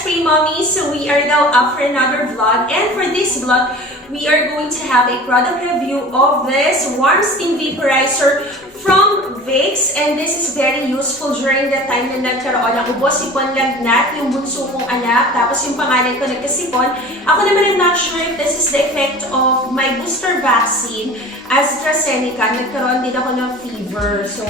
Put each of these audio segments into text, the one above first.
stress-free mommy. So we are now up for another vlog, and for this vlog, we are going to have a product review of this Warm Steam Vaporizer from Vicks, and this is very useful during the time na nagkaroon ng ubo, sipon, lagnat, yung bunso kong anak, tapos yung panganay ko nagkasipon. Ako naman I'm not sure if this is the effect of my booster vaccine, AstraZeneca, nagkaroon din ako ng fever. So,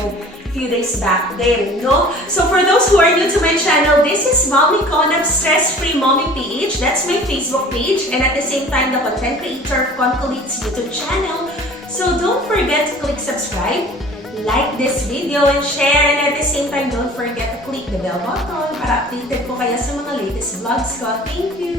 few days back then, no? So for those who are new to my channel, this is Mommy Conab Stress-Free Mommy page. That's my Facebook page, and at the same time, the content creator of Concolit's YouTube channel. So don't forget to click subscribe, like this video, and share, and at the same time, don't forget to click the bell button para updated po kayo sa mga latest vlogs ko. Thank you!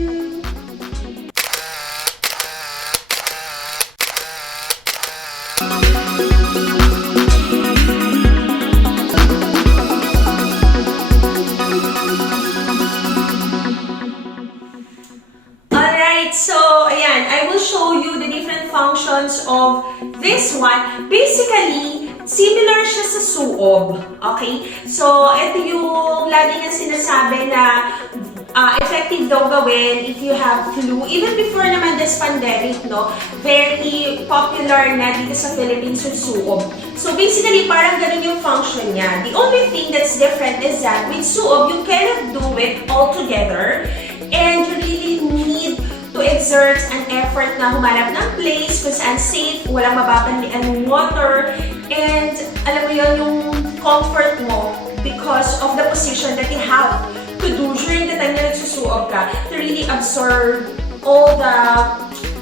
So, ayan, I will show you the different functions of this one. Basically, similar siya sa soothe, okay? So, ito yung lagi nga sinasabi na effective daw gawin if you have flu. Even before naman this pandemic, no? Very popular na dito sa Philippines yung soothe. So, basically, parang ganun yung function niya. The only thing that's different is that with soothe, you cannot do it all together, and you really need to exert an effort na humanap ng place kung saan safe, walang mababanlian ng water, and alam mo yun, yung comfort mo because of the position that you have to do during the time na nagsusuog ka to really absorb all the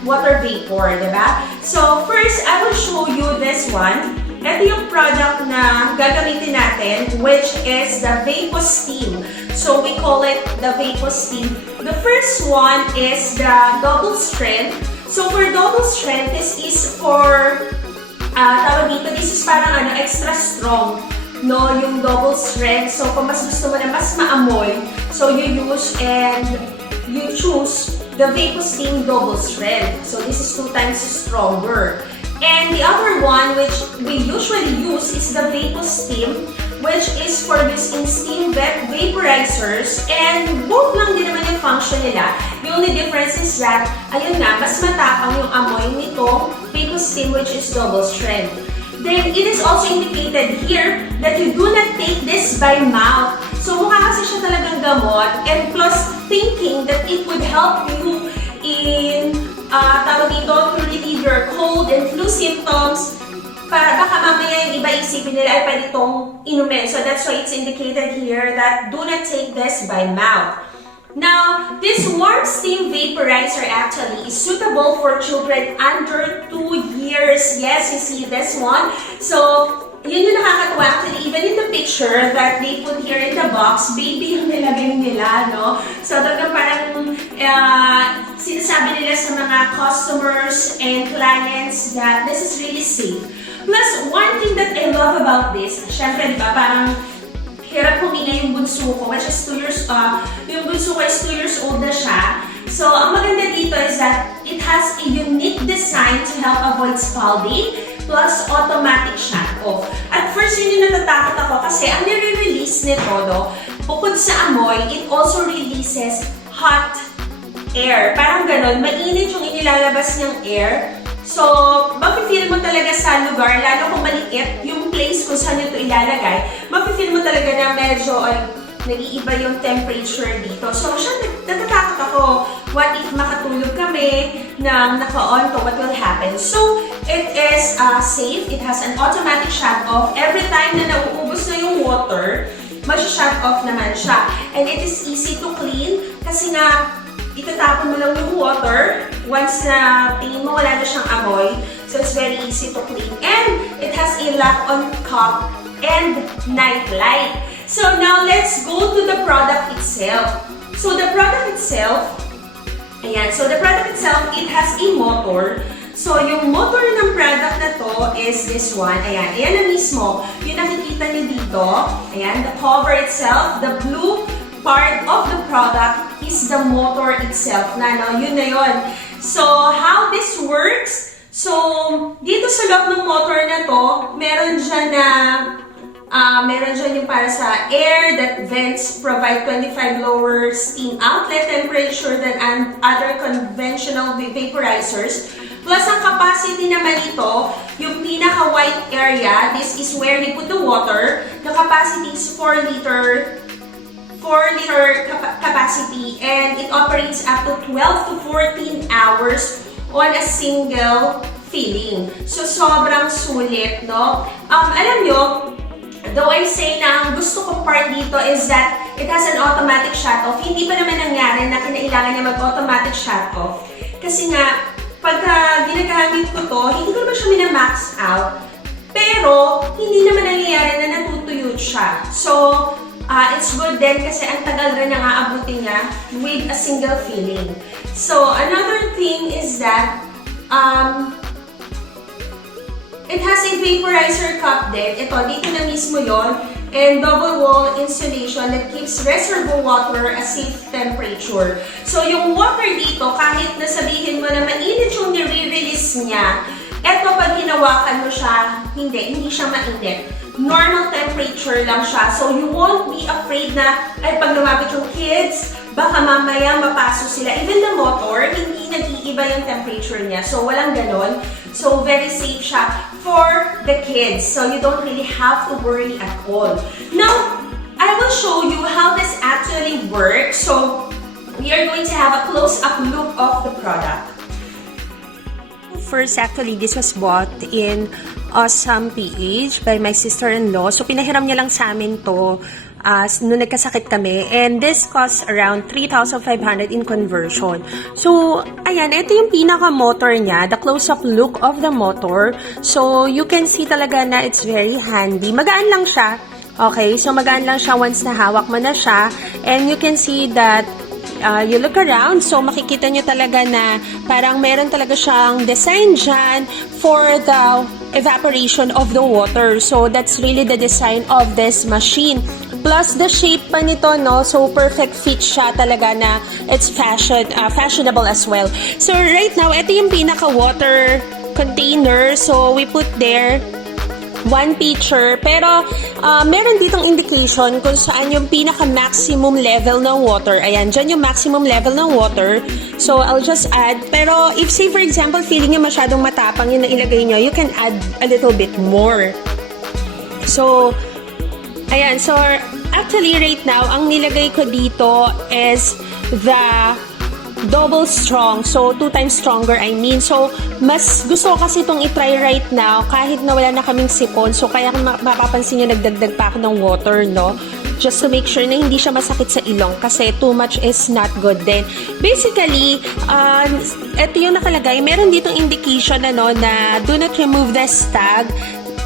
water vapor, diba? So first, I will show you this one. Ito yung product na gagamitin natin, which is the Vicks Steam. So we call it the Vicks Steam. The first one is the double strength. So for double strength, this is for, tawag dito, this is parang extra strong, no, yung double strength. So kung mas gusto mo na mas maamoy, so you use and you choose the Vicks Steam double strength. So this is 2 times stronger. And the other one which we usually use is the Vicks Steam, which is for using steam vaporizers, and both lang din naman yung function nila. The only difference is that, ayun na, mas matapang yung amoy nitong Vicks Steam, which is double strength. Then, it is also indicated here that you do not take this by mouth. So, mukha kasi siya talagang gamot, and plus thinking that it would help you in tawag dito, to relieve your cold and flu symptoms. Para baka mamaya yung iba isipin nila ay pwede itong inumin. So that's why it's indicated here that do not take this by mouth. Now, this warm steam vaporizer actually is suitable for children under 2 years. Yes, you see this one. So, yun yung nakakatuwa. Actually, even in the picture that they put here in the box, baby yung nilagay nila, no? So, talagang parang sinasabi nila sa mga customers and clients that this is really safe. Plus, one thing that I love about this, syempre, diba, parang hirap huminga yung bunso ko, which is 2 years, yung bunso ko is 2 years old na siya. So, ang maganda dito is that it has a unique design to help avoid scalding, plus automatic shut off. At first, yun yung natatakot ako kasi ang nire-release nito, no, bukod sa amoy, it also releases hot air. Parang ganon, mainit yung inilalabas niyang air. So, mafe-feel mo talaga sa lugar, lalo kung maliit yung place kung saan ito ilalagay, mafe-feel mo talaga na medyo nag-iiba yung temperature dito. So, siya, natatakot ako, what if makatulog kami na naka-on to, what will happen? So, it is safe. It has an automatic shut off. Every time na nauubos na yung water, mag-shut off naman siya. And it is easy to clean kasi nga, itatapon mo lang yung water once na tingin mo wala na siyang amoy. So, it's very easy to clean. And it has a lock-on cup and nightlight. So, now let's go to the product itself. So, the product itself, ayan. So, the product itself, it has a motor. So, yung motor ng product na to is this one. Ayan. Ayan na mismo. Yung nakikita niyo dito. Ayan. The cover itself, the blue part of the product is the motor itself na, no? Yun na yun. So, how this works? So, dito sa loob ng motor na to, meron dyan na Meron dyan yung para sa air that vents provide 25 lower steam outlet temperature than other conventional vaporizers. Plus, ang capacity naman ito, yung pinaka-white area, this is where we put the water. The capacity is 4 liter capacity, and it operates up to 12 to 14 hours on a single filling. So, sobrang sulit, no? Alam nyo, though I say na ang gusto kong part dito is that it has an automatic shut-off, hindi pa naman nangyari na kinailangan niya mag-automatic shut-off. Kasi nga, pagka ginagamit ko to, hindi ko naman siya minamax out. Pero, hindi naman nangyayari na natutuyot siya. So, it's good din kasi ang tagal rin na aabutin niya with a single filling. So, another thing is that, it has a vaporizer cup din. Ito, dito na mismo yon, and double wall insulation that keeps reservoir water a safe temperature. So, yung water dito, kahit nasabihin mo na mainit yung nire-release niya, eto pag hinawakan mo siya, hindi siya mainit. Normal temperature lang siya. So, you won't be afraid na, ay, pag lumapit yung kids, baka mamaya mapaso sila. Even the motor, hindi nag-iiba yung temperature niya. So, walang ganon. So, very safe siya for the kids. So, you don't really have to worry at all. Now, I will show you how this actually works. So, we are going to have a close-up look of the product. First, actually, this was bought in Awesome PH by my sister-in-law. So, pinahiram niya lang sa amin to nung nagkasakit kami. And this costs around 3,500 in conversion. So, ayan, ito yung pinaka-motor niya. The close-up look of the motor. So, you can see talaga na it's very handy. Magaan lang siya. Okay, so magaan lang siya once na hawak mo na siya. And you can see that you look around, so makikita nyo talaga na parang meron talaga siyang design dyan for the evaporation of the water. So, that's really the design of this machine. Plus, the shape pa nito, no? So, perfect fit siya talaga na it's fashionable as well. So, right now, ito yung pinaka-water container. So, we put there one pitcher, pero meron ditong indication kung saan yung pinaka-maximum level ng water. Ayan, dyan yung maximum level ng water. So, I'll just add. Pero, if say for example, feeling nyo masyadong matapang yung nailagay nyo, you can add a little bit more. So, ayan. So, actually, right now, ang nilagay ko dito is the double strong. So, 2 times stronger, I mean. So, mas gusto ko kasi itong itry right now kahit na wala na kaming sipon. So, kaya kung mapapansin nyo, nagdagdag pa ako ng water, no? Just to make sure na hindi siya masakit sa ilong kasi too much is not good din. Basically, ito yung nakalagay. Meron ditong indication ano, na do not remove the stag.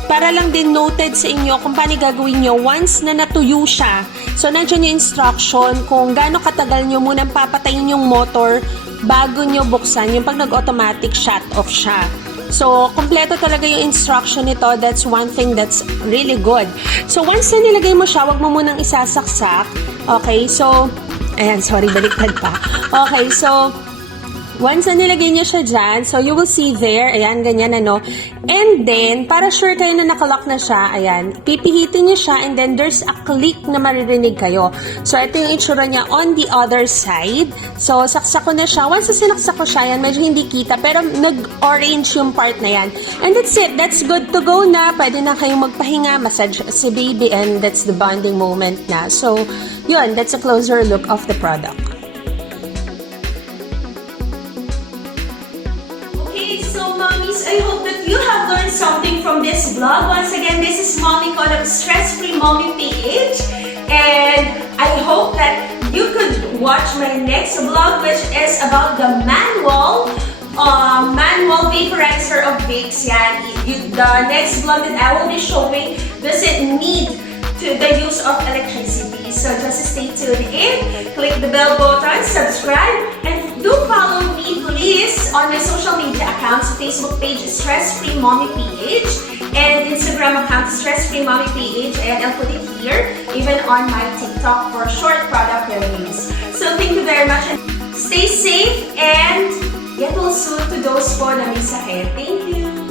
Para lang din noted sa inyo kung paano gagawin nyo once na natuyo siya. So, nandiyan yung instruction kung gaano katagal nyo munang papatayin yung motor bago nyo buksan yung pag nag-automatic shut off siya. So, kompleto talaga yung instruction nito. That's one thing that's really good. So, once na nilagay mo siya, wag mo munang isasaksak. Okay, so, ayan, sorry, baliktad pa. Okay, so, once na nilagay niyo siya dyan, so you will see there, ayan, ganyan ano. And then, para sure kayo na nakalock na siya, ayan, pipihitin niyo siya and then there's a click na maririnig kayo. So, ito yung itsura niya on the other side. So, saksak ko na siya. Once na sinaksak ko siya, yan, medyo hindi kita, pero nag-orange yung part na yan. And that's it. That's good to go na. Pwede na kayong magpahinga, massage si baby, and that's the bonding moment na. So, yun, that's a closer look of the product. So, mommies, I hope that you have learned something from this vlog. Once again, this is Mommy Column Stress-Free Mommy PH. And I hope that you could watch my next vlog, which is about the manual vaporizer of Vicks. Yan. The next vlog that I will be showing doesn't need the use of electricity. So, just stay tuned in, click the bell button, subscribe, and do follow me please on my social media accounts. Facebook page is Stress-Free Mommy PH and Instagram account Stress-Free Mommy PH, and I'll put it here, even on my TikTok for short product reviews. So thank you very much and stay safe and get well soon to those po na may sakit. Thank you!